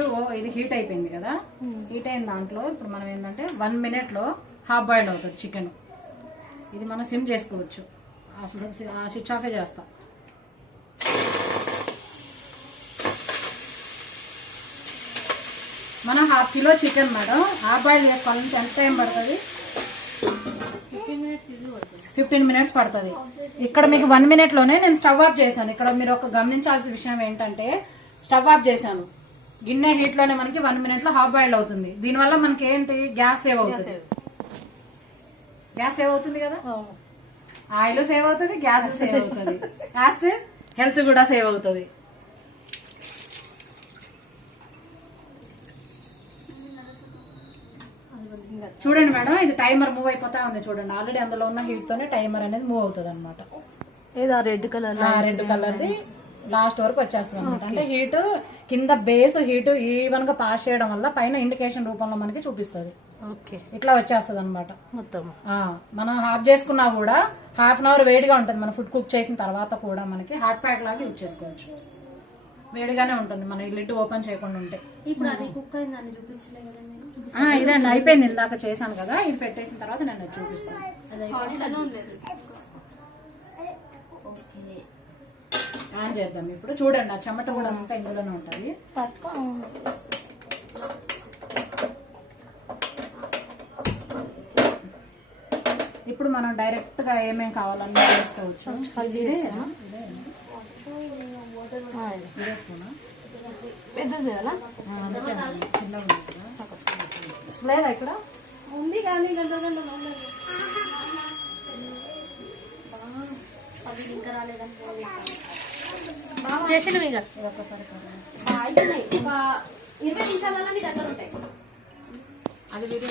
ఇప్పుడు ఇది హీట్ అయిపోయింది కదా, హీట్ అయిన దాంట్లో ఇప్పుడు మనం ఏంటంటే 1 minute హాఫ్ బాయిల్డ్ అవుతుంది చికెన్. ఇది మనం సిమ్ చేసుకోవచ్చు, స్విచ్ ఆఫే చేస్తాం. మనం 1/2 kilo chicken madam half boil చేసుకోవాలంటే ఎంత టైం పడుతుంది? 15 minutes పడుతుంది. ఇక్కడ మీకు 1 minute నేను స్టవ్ ఆఫ్ చేశాను. ఇక్కడ మీరు ఒక గమనించాల్సిన విషయం ఏంటంటే స్టవ్ ఆఫ్ చేశాను, గిన్నె హీట్ లోనే మనకి 1 minute హాఫ్ బాయిల్ అవుతుంది. దీనివల్ల మనకి ఏంటి గ్యాస్ సేవ్ అవుతుంది. గ్యాస్ సేవ్ అవుతుంది కదా, ఆయిల్ సేవ్ అవుతుంది, గ్యాస్ సేవ్ అవుతుంది, లాస్ట్ హెల్త్ కూడా సేవ్ అవుతుంది. చూడండి మేడం, ఇది టైమర్ మూవ్ అయిపోతా ఉంది చూడండి. ఆల్రెడీ అందులో ఉన్న హీట్ తోనే టైమర్ అనేది మూవ్ అవుతుంది అనమాట. రెడ్ కలర్ది లాస్ట్ వరకు వచ్చేస్తుంది అనమాట. అంటే హీట్ కింద బేస్ హీట్ ఈవెన్ గా పాస్ చేయడం వల్ల పైన ఇండికేషన్ రూపంలో మనకి చూపిస్తుంది. ఇట్లా వచ్చేస్తుంది అనమాట మొత్తం. మనం ఆఫ్ చేసుకున్నా కూడా 1/2 hour వేడిగా ఉంటుంది. మనం ఫుడ్ కుక్ చేసిన తర్వాత కూడా మనకి హాట్ ప్యాక్ లాగా యూజ్ చేసుకోవచ్చు. వేడిగానే ఉంటుంది మనం ఈ లిడ్ ఓపెన్ చేయకుండా ఉంటే. ఇప్పుడు అది కుక్ అయిందని చూపించలే కదా మీరు? ఇదండి అయిపోయింది, ఇందాక చేశాను కదా, ఇది పెట్టేసిన తర్వాత నేను చూపిస్తాను. ఆన్ చేద్దాం ఇప్పుడు. చూడండి ఆ చెమట కూడా అంతా ఇందులోనే ఉంటుంది. ఇప్పుడు మనం డైరెక్ట్ గా ఏమేమి కావాలన్నా చేసుకోవచ్చు. లేదా ఇక్కడ ఉంది కానీ ఇంకా రాలేదని చేసిన ఒక్కసారి 20 నిమిషాలలో నీ దగ్గర ఉంటాయి. అది వీడియో